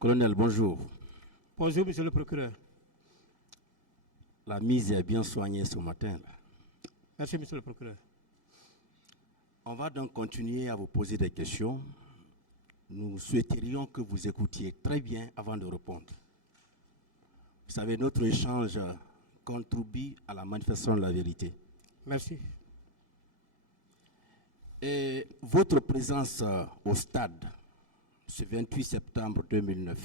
Colonel, bonjour. Bonjour, monsieur le procureur. La mise est bien soignée ce matin. Merci, monsieur le procureur. On va donc continuer à vous poser des questions. Nous souhaiterions que vous écoutiez très bien avant de répondre. Vous savez, notre échange contribue à la manifestation de la vérité. Merci. Et votre présence au stade, ce 28 septembre 2009,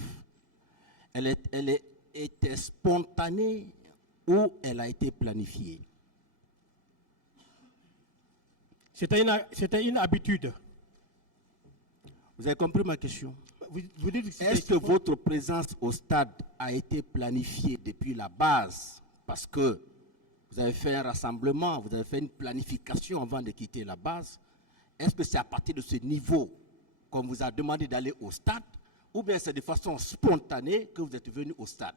elle était spontanée ou elle a été planifiée? C'était une habitude. Vous avez compris ma question? Vous dites que est-ce que votre présence au stade a été planifiée depuis la base? Parce que vous avez fait un rassemblement, vous avez fait une planification avant de quitter la base. Est-ce que c'est à partir de ce niveau qu'on vous a demandé d'aller au stade? Ou bien c'est de façon spontanée que vous êtes venu au stade?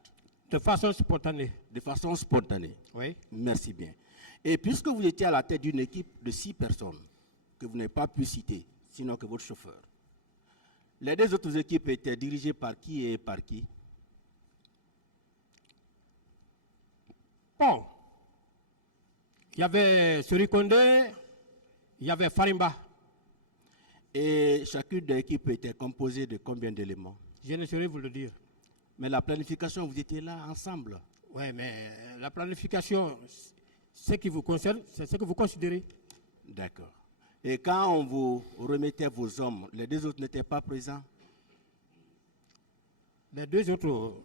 De façon spontanée. De façon spontanée. Oui. Merci bien. Et puisque vous étiez à la tête d'une équipe de 6 personnes, que vous n'avez pas pu citer, sinon que votre chauffeur, les 2 autres équipes étaient dirigées par qui et par qui? Bon. Il y avait Surikonde, il y avait Farimba. Et chacune des équipes était composée de combien d'éléments? Je ne saurais vous le dire. Mais la planification, vous étiez là ensemble. Oui, mais la planification, ce qui vous concerne, c'est ce que vous considérez. D'accord. Et quand on vous remettait vos hommes, les 2 autres n'étaient pas présents? Les 2 autres,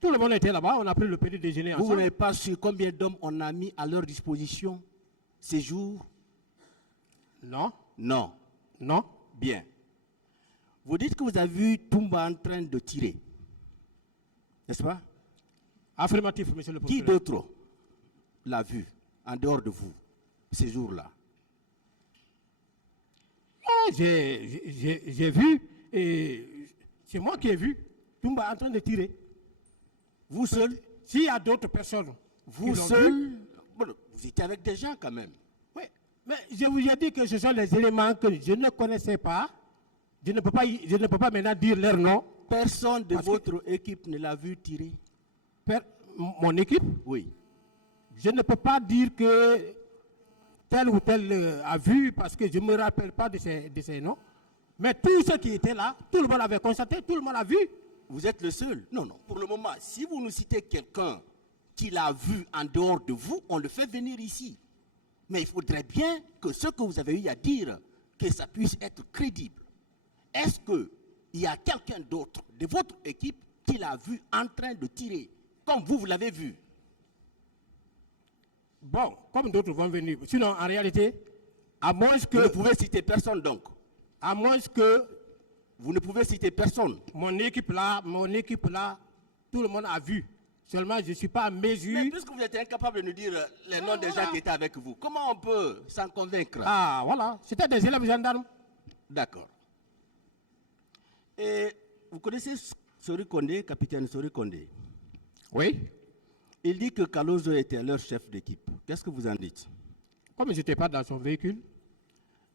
tout le monde était là-bas, on a pris le petit déjeuner ensemble. Vous n'avez pas su combien d'hommes on a mis à leur disposition ces jours? Non. Non. Non. Bien. Vous dites que vous avez vu Toumba en train de tirer. N'est-ce pas? Affirmatif, monsieur le procureur. Qui d'autre l'a vu en dehors de vous ces jours-là? Oh, j'ai vu, et c'est moi qui ai vu Toumba en train de tirer. Vous seul? S'il y a d'autres personnes. Vous seul? Bon, vous étiez avec des gens quand même. Oui, mais je vous ai dit que ce sont les éléments que je ne connaissais pas. Je ne peux pas maintenant dire leur nom. Personne de votre équipe ne l'a vu tirer? Mon équipe? Oui. Je ne peux pas dire que tel ou tel a vu parce que je ne me rappelle pas de ces noms. Mais tous ceux qui étaient là, tout le monde avait constaté, tout le monde a vu. Vous êtes le seul? Non, non. Pour le moment, si vous nous citez quelqu'un qui l'a vu en dehors de vous, on le fait venir ici. Mais il faudrait bien que ce que vous avez eu à dire, que ça puisse être crédible. Est-ce qu'il y a quelqu'un d'autre de votre équipe qui l'a vu en train de tirer, comme vous l'avez vu? Bon, comme d'autres vont venir. Sinon, en réalité, à moins que... Vous ne pouvez citer personne donc? À moins que... Vous ne pouvez citer personne? Mon équipe là, tout le monde a vu. Seulement, je ne suis pas en mesure... Mais puisque vous êtes incapable de nous dire les noms des gens qui étaient avec vous, comment on peut s'en convaincre? Ah, voilà. C'était des élèves gendarmes. D'accord. Et vous connaissez Surikonde, capitaine Surikonde? Oui. Il dit que Kalozo était leur chef d'équipe. Qu'est-ce que vous en dites? Comme je n'étais pas dans son véhicule.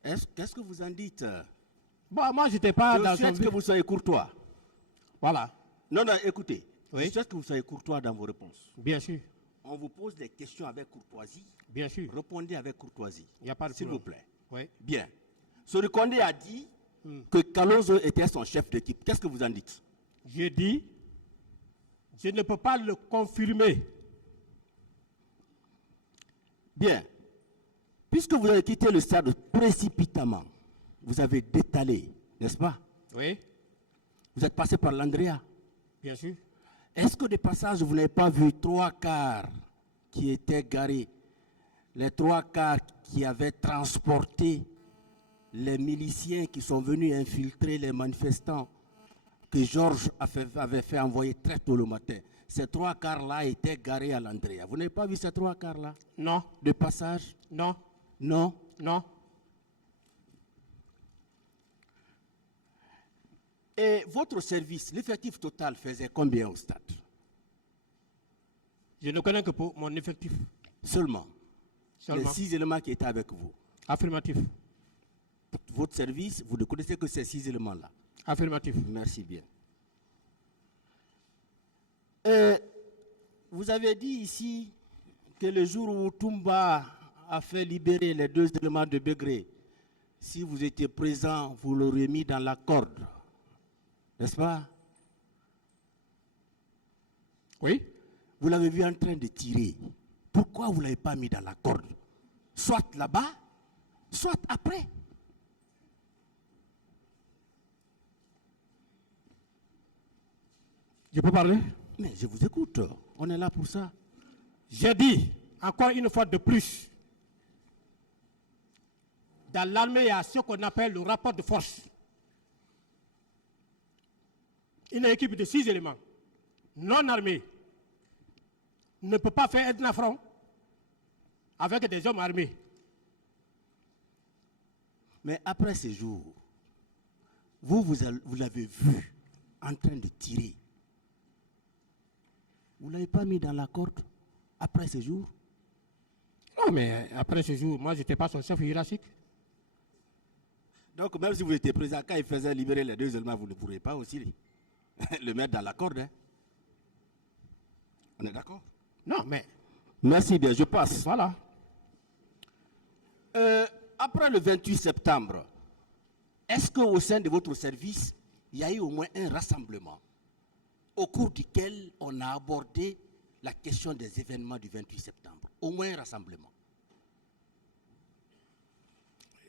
Qu'est-ce que vous en dites? Bon, moi, je n'étais pas dans son véhicule. Je souhaite que vous soyez courtois. Voilà. Non, non, écoutez. Oui. Je souhaite que vous soyez courtois dans vos réponses. Bien sûr. On vous pose des questions avec courtoisie. Bien sûr. Répondez avec courtoisie. Il n'y a pas de s'il problème. vous plaît. Oui. Bien. Surikonde a dit que Kalozo était son chef d'équipe. Qu'est-ce que vous en dites? J'ai dit, je ne peux pas le confirmer. Bien. Puisque vous avez quitté le stade précipitamment, vous avez détalé, n'est-ce pas? Oui. Vous êtes passé par l'Andrea. Bien sûr. Est-ce que de passage, vous n'avez pas vu 3 cars qui étaient garés? Les 3 cars qui avaient transporté les miliciens qui sont venus infiltrer les manifestants que Georges avait fait envoyer très tôt le matin. Ces 3 cars-là étaient garés à l'Andrea. Vous n'avez pas vu ces 3 cars-là? Non. De passage? Non. Non? Non. Et votre service, l'effectif total faisait combien au stade? Je ne connais que pour mon effectif. Seulement. Seulement. Les 6 éléments qui étaient avec vous. Affirmatif. Votre service, vous ne connaissez que ces 6 éléments-là. Affirmatif. Merci bien. Vous avez dit ici que le jour où Toumba a fait libérer les 2 éléments de Begré, si vous étiez présent, vous l'auriez mis dans la corde. N'est-ce pas? Oui. Vous l'avez vu en train de tirer. Pourquoi vous ne l'avez pas mis dans la corde? Soit là-bas, soit après. Je peux parler? Mais je vous écoute. On est là pour ça. J'ai dit, encore une fois de plus, dans l'armée, il y a ce qu'on appelle le rapport de force. Une équipe de 6 éléments, non armés, ne peut pas faire un affront avec des hommes armés. Mais après ces jours, vous l'avez vu en train de tirer. Vous ne l'avez pas mis dans la corde après ces jours? Non, mais après ce jour, moi, je n'étais pas son chef hiérarchique. Donc, même si vous étiez présent, quand il faisait libérer les 2 éléments, vous ne pourrez pas aussi le mettre dans la corde. Hein? On est d'accord? Non, mais... Merci bien, je passe. Voilà. Après le 28 septembre, est-ce qu'au sein de votre service, il y a eu au moins un rassemblement au cours duquel on a abordé la question des événements du 28 septembre? Au moins un rassemblement.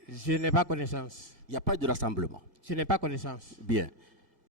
Je n'ai pas connaissance. Il n'y a pas de rassemblement. Je n'ai pas connaissance. Bien.